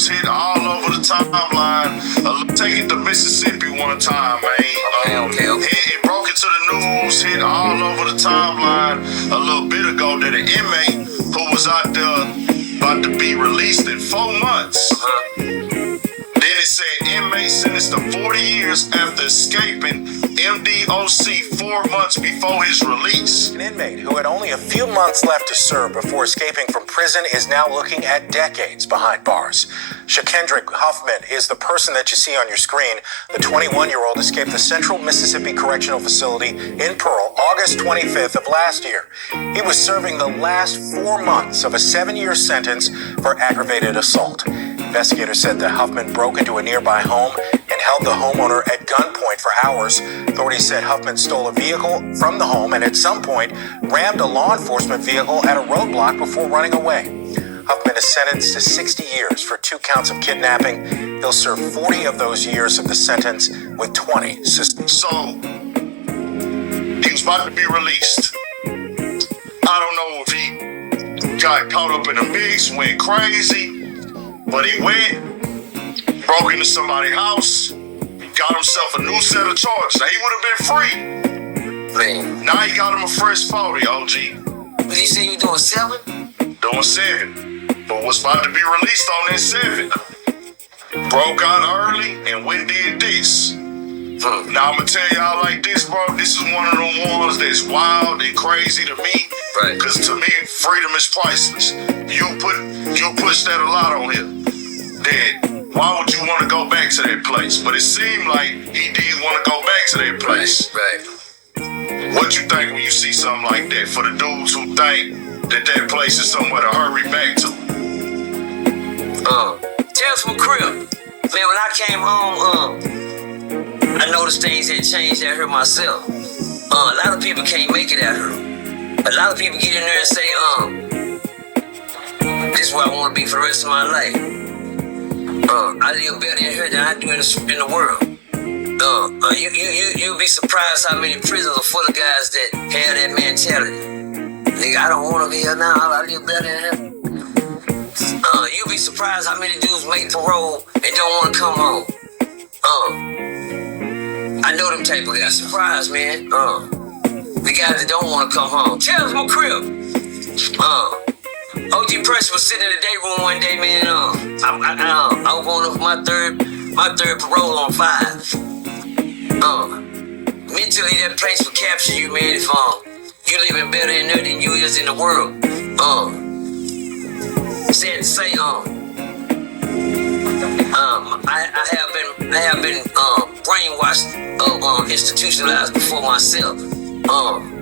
news, hit all over the timeline. Take it to Mississippi one time, man. Okay. It broke into the news, hit all over the timeline a little bit ago that an inmate who was out there about to be released in 4 months. Then it said inmate sentenced to 40 years after escaping MDOC 4 months before his release. An inmate who had only a few months left to serve before escaping from prison is now looking at decades behind bars. Shakendrick Huffman is the person that you see on your screen. The 21-year-old escaped the Central Mississippi Correctional Facility in Pearl August 25th of last year. He was serving the last 4 months of a 7-year sentence for aggravated assault. Investigators said that Huffman broke into a nearby home and held the homeowner at gunpoint for hours. Authorities said Huffman stole a vehicle from the home and at some point rammed a law enforcement vehicle at a roadblock before running away. Huffman is sentenced to 60 years for 2 counts of kidnapping. He'll serve 40 of those years of the sentence with 20 suspended. So, he was about to be released. I don't know if he got caught up in the mix, went crazy, but he went, broke into somebody's house, got himself a new set of charges. Now, he would have been free. Man. Now he got him a fresh 40, OG. But you say you doing 7? Doing 7. But was about to be released on that 7. Broke out early and went did this. Now I'm gonna tell y'all like this, bro. This is one of them ones that's wild and crazy to me. Right. Cause to me, freedom is priceless. You push that a lot on him. That why would you want to go back to that place? But it seemed like he did want to go back to that place. Right. What you think when you see something like that? For the dudes who think that place is somewhere to hurry back to. Tales from crib. Man, when I came home, I noticed things had changed out here myself. A lot of people can't make it out here. A lot of people get in there and say, this is where I want to be for the rest of my life. I live better in here than I do in the world. You'll be surprised how many prisons are full of guys that have that mentality. Nigga, I don't want to be here now. I live better in here. You'll be surprised how many dudes make parole and don't want to come home. I know them type of guys. Surprised, man. The guys that don't want to come home. Tell us my crib. OG Press was sitting in the day room one day, man. I was going up for my third parole on 5. Mentally, that place will capture you, man. If you living better in there than you is in the world. Sad to say, I have been brainwashed, institutionalized before myself.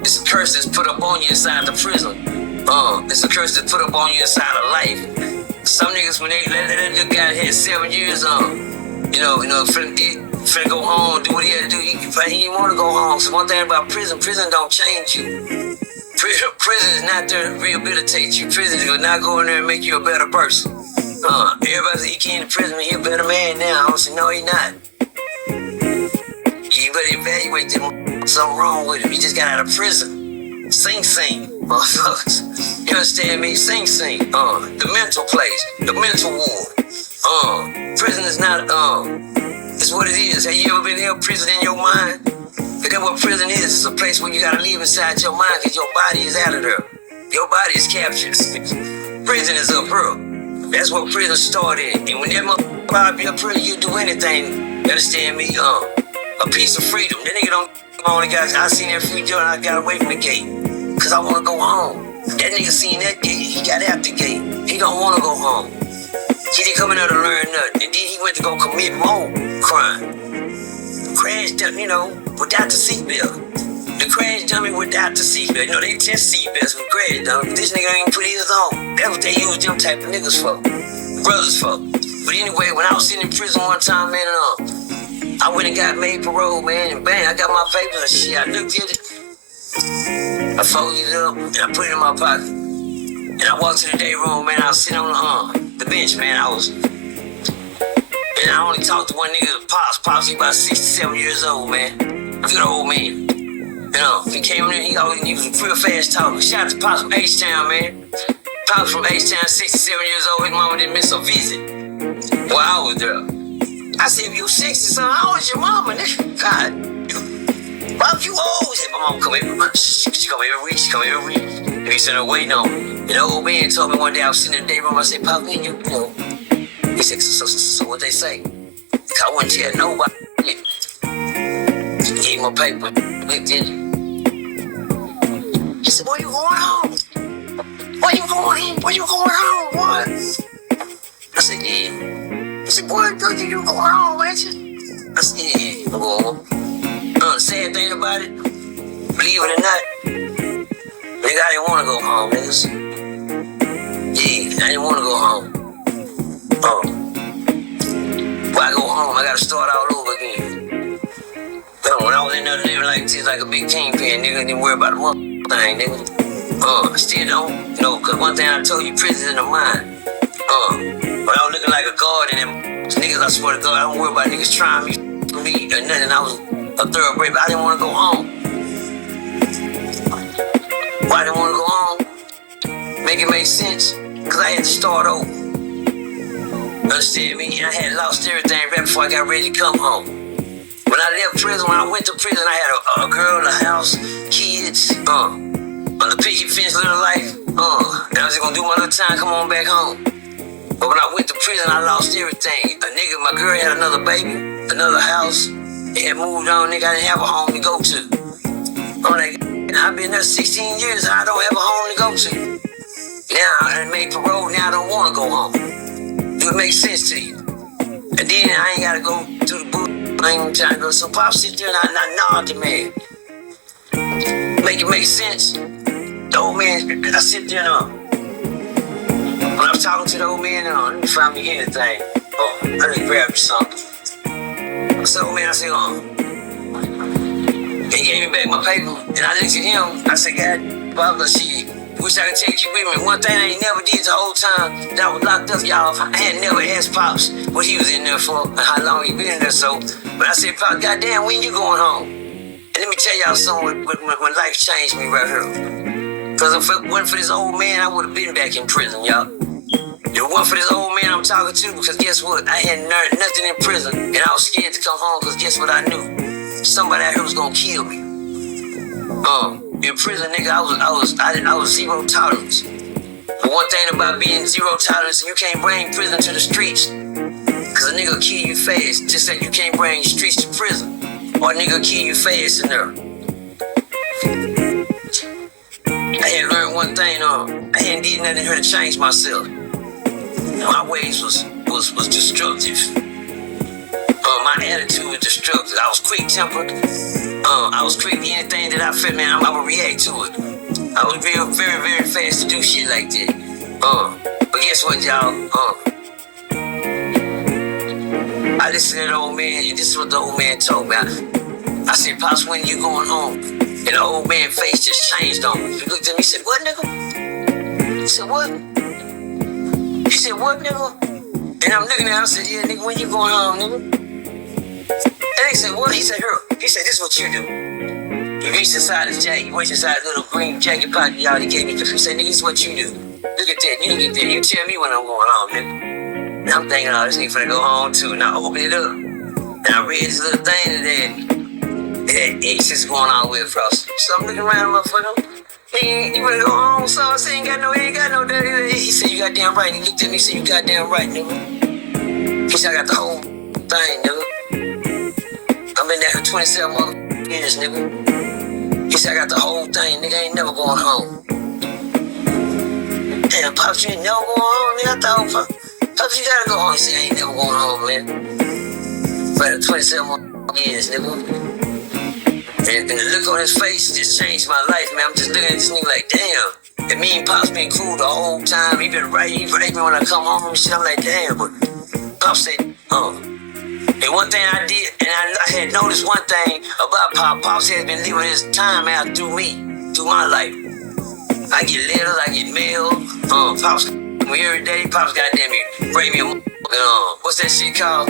It's a curse that's put up on you inside the prison. It's a curse that's put up on you inside of life. Some niggas, when they let that little guy had 7 years, finna go home, do what he had to do. He didn't want to go home. So one thing about prison don't change you. Prison is not there to rehabilitate you. Prison is not go in there and make you a better person. Everybody say he came to prison, he a better man now. I don't say, no, he not. You better evaluate them. Something wrong with him. He just got out of prison. Sing, motherfuckers. You understand me? Sing. The mental place, the mental ward. Prison is not, it's what it is. Have you ever been held prison in your mind? Because what prison is, it's a place where you gotta leave inside your mind because your body is out of there. Your body is captured. Prison is up here. That's where prison started. And when that motherfucker be up here, you do anything. You understand me? A piece of freedom. That nigga don't only got, I seen that free door and I got away from the gate. Cause I wanna go home. That nigga seen that gate, he got out the gate. He don't wanna go home. He didn't come in there to learn nothing. And then he went to go commit more crime. Crash dummy, without the seatbelt. The crash dummy without the seatbelt. They test seatbelts with crash dummy. This nigga ain't put his on. That's what they use them type of niggas for. Brothers for. But anyway, when I was sitting in prison one time, man, I went and got made parole, man, and bang, I got my papers and shit. I looked at it. I folded it up and I put it in my pocket. And I walked to the day room, man. I was sitting on the bench, man. And I only talked to one nigga, Pops. He about 67 years old, man. Good old man. He came in there, he was a real fast talker. Shout out to Pops from H-Town, man. Pops from H-Town, 67 years old. His mama didn't miss a visit. while I was there. I said, if you 60 something, how old is your mama, nigga? God. Bob, you old. Said, my mom come every month. She come every week. She come every week. And he said, waiting on me. And the old man told me one day, I was sitting in the day room. I said, Pop, man, you know. He said, so what they say? I wouldn't tell nobody. Gave him a paper. Looked in. He said, where you going home? Where you going? Where you going home? What? I said, yeah. He said, boy, you going home, ain't you? I said, yeah, I'm going home. The sad thing about it, believe it or not, nigga, I didn't want to go home, niggas. Yeah, I didn't want to go home. When I go home, I gotta start all over again. When I was in there living like this, like a big kingpin, nigga, didn't worry about the one thing, nigga. I still don't, you know, cause one thing I told you, prison in the mind. When I was looking like a guard and them niggas, I swear to God, I don't worry about niggas trying me or nothing. I was a thoroughbred, but I didn't want to go home. Why I didn't want to go home? Make it make sense, cause I had to start over. Understand me? I had lost everything right before I got ready to come home. When I left prison, when I went to prison, I had a girl, a house, kids, on the picket fence, little life. And I was just gonna do my little time, come on back home. But when I went to prison, I lost everything. My girl had another baby, another house. They had moved on, nigga, I didn't have a home to go to. I'm like, I've been there 16 years, and I don't have a home to go to. Now, I done made parole, now I don't want to go home. Do it make sense to you? And then I ain't got to go to the booth. I ain't trying to go. So Pop sit there and I nod the man. Make it make sense? The old man, I sit there and when I was talking to the old man, let me find me anything. I just grabbed me something. I said, old man, I said, he gave me back my paper, and I looked at him. I said, God, Bob, she wish I could take you with me. One thing I ain't never did the whole time that I was locked up, y'all. I had never asked Pops what he was in there for and how long he been in there. So, but I said, Pop, goddamn, when you going home? And let me tell y'all something when life changed me right here. Because if it wasn't for this old man, I would have been back in prison, y'all. If it wasn't for this old man I'm talking to, because guess what? I hadn't learned nothing in prison, and I was scared to come home because guess what I knew? Somebody out here was gonna kill me. In prison, nigga, I was zero tolerance. But one thing about being zero tolerance, you can't bring prison to the streets. Cause a nigga kill you fast, just like you can't bring streets to prison. Or a nigga kill you fast in there. I had learned one thing, I hadn't did nothing here to change myself. My ways was destructive. My attitude was destructive. I was quick-tempered. I was quick. Anything that I felt, man, I would react to it. I was very, very, very fast to do shit like that. But guess what, y'all? I listened to the old man, and this is what the old man told me. I said, Pops, when you going home? And the old man's face just changed on me. He looked at me and said, what, nigga? He said, what? He said, what, nigga? And I'm looking at him, I said, yeah, nigga, when you going home, nigga? And he said, what? He said, here. He said, this is what you do. He reached inside his jacket. He reached inside his little green jacket pocket, y'all. He gave me. He said, nigga, this is what you do. Look at that. You look at that. You tell me when I'm going home, nigga. And I'm thinking, oh, this nigga finna go home, too. And I open it up. And I read this little thing today. And that X is going all the way across. So I'm looking around, motherfucker. Nigga, you wanna go home? So I said, he ain't got no daddy. He said, you goddamn right. And he looked at me and said, you goddamn right, nigga. He said, I got the whole thing, nigga. I've been there for 27 years, nigga. He said, I got the whole thing, nigga. I ain't never going home. Damn, Pops, you ain't never going home, nigga. I thought, Pops, you gotta go home. He said, I ain't never going home, man. For 27 years, nigga. And the look on his face just changed my life, man. I'm just looking at this nigga like, damn. And me and Pops been cool the whole time. He been right. He write me when I come home and shit. I'm like, damn. But Pops said, And one thing I did, and I had noticed one thing about Pops has been living his time out through me, through my life. I get letters, I get mail. Pops me every day. Pops goddamn me bring me a what's that shit called?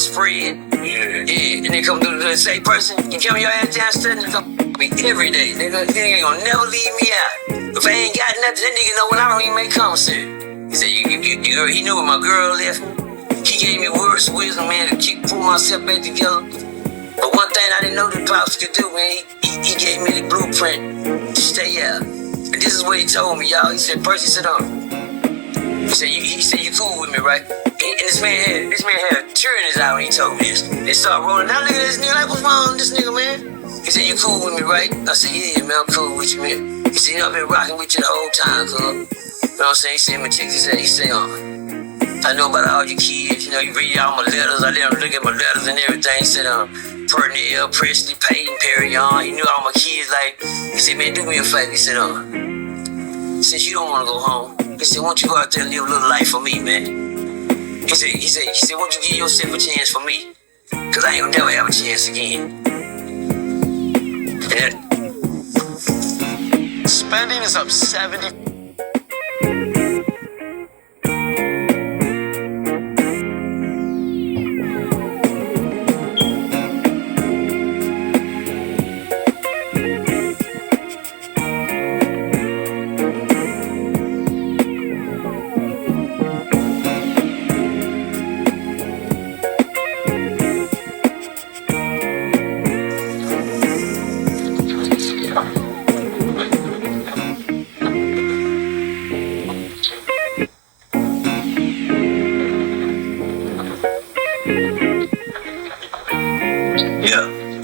Spread. Yeah. And they come through the say, person, you come your ass downstairs and come me every day, nigga. He ain't gonna never leave me out. If I ain't got nothing, that nigga know when I don't even make commissary. He said, he knew when my girl left me. He gave me words of wisdom, man, to pull myself back together. But one thing I didn't know that Pops could do, man, he gave me the blueprint to stay out. And this is what he told me, y'all. He said, Percy, sit down. He said, you cool with me, right? And this man had a tear in his eye when he told me this. They started rolling. Now look at this nigga, like, what's wrong with this nigga, man? He said, you cool with me, right? I said, yeah, man, I'm cool with you, man. He said, I've been rocking with you the whole time, cuz. You know what I'm saying? He said, man, check this out. He said, I know about all your kids. You know, you read all my letters. I let him look at my letters and everything. He said, Pernell, Presley, Peyton, Perry, he knew all my kids. Like, he said, man, do me a favor. He said, since you don't want to go home, he said, why don't you go out there and live a little life for me, man? He said, why don't you give yourself a chance for me? Cause I ain't gonna never have a chance again. And spending is up 70.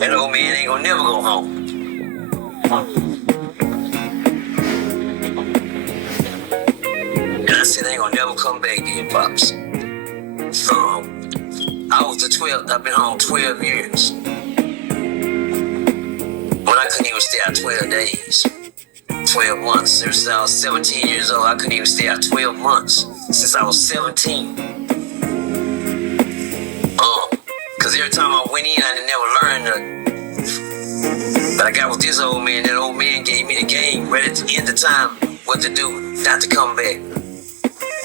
that old man ain't gonna never go home. And I said, I ain't gonna never come back here, Pops. I was the 12th, I've been home 12 years. When I couldn't even stay out 12 days. 12 months. Since I was 17 years old, I couldn't even stay out 12 months. Since I was 17. Cause every time I went in, I never learned nothing. But I got with this old man. That old man gave me the game right at the end of time, what to do, not to come back.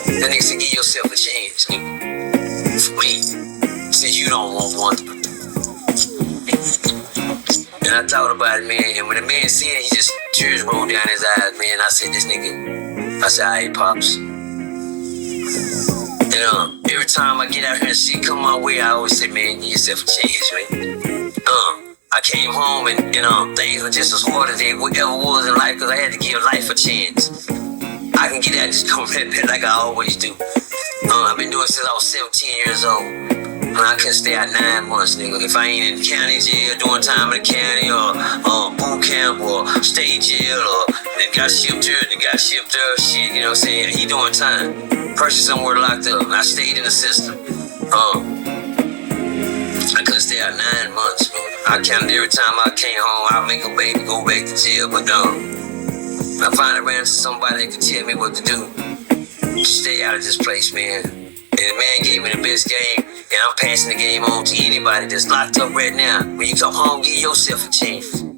That nigga said, give yourself a chance, nigga. For me. Since you don't want one. And I thought about it, man. And when the man said it, he just tears rolled down his eyes, man. I said, this nigga. I said, all right, Pops. And every time I get out here and shit come my way, I always say, man, give yourself a chance, man. I came home and things were just as hard as they ever was in life because I had to give life a chance. I can get out and just come right back like I always do. I've been doing it since I was 17 years old. I couldn't stay out 9 months, nigga. If I ain't in county jail doing time in the county or boot camp or state jail or then got shipped here, then got shipped there, shit, you know what I'm saying? He doing time. Person somewhere locked up. I stayed in the system. I couldn't stay out 9 months, man. I counted every time I came home, I'd make a baby go back to jail, but I finally ran into somebody that could tell me what to do. Stay out of this place, man. And the man gave me the best game, and I'm passing the game on to anybody that's locked up right now. When you come home, give yourself a chance. You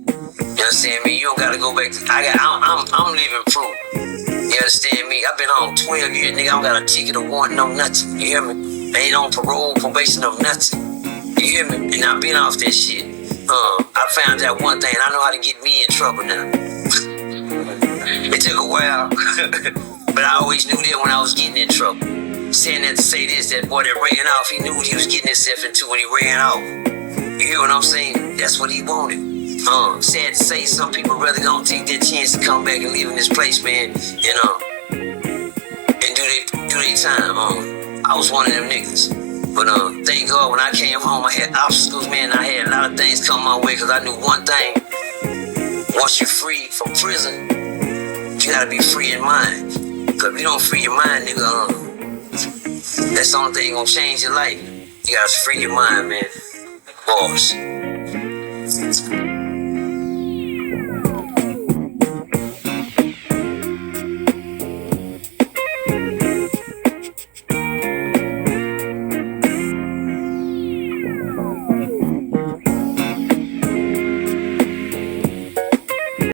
understand me? You don't gotta go back to. I'm living proof. You understand me? I've been home 12 years, nigga. I don't got a ticket or warrant, no nothing. You hear me? I ain't on parole, probation, no nothing. You hear me? And I've been off that shit. I found out one thing. I know how to get me in trouble now. It took a while, but I always knew that when I was getting in trouble. Saying that to say this, that boy that ran off, he knew what he was getting himself into when he ran off. You hear what I'm saying? That's what he wanted. Sad to say, some people really gonna take that chance to come back and live in this place, man, and do their time. I was one of them niggas. But thank God when I came home, I had obstacles, man. I had a lot of things come my way because I knew one thing. Once you're free from prison, you gotta be free in mind. Because if you don't free your mind, nigga, that's the only thing gonna change your life. You gotta free your mind, man. Boss.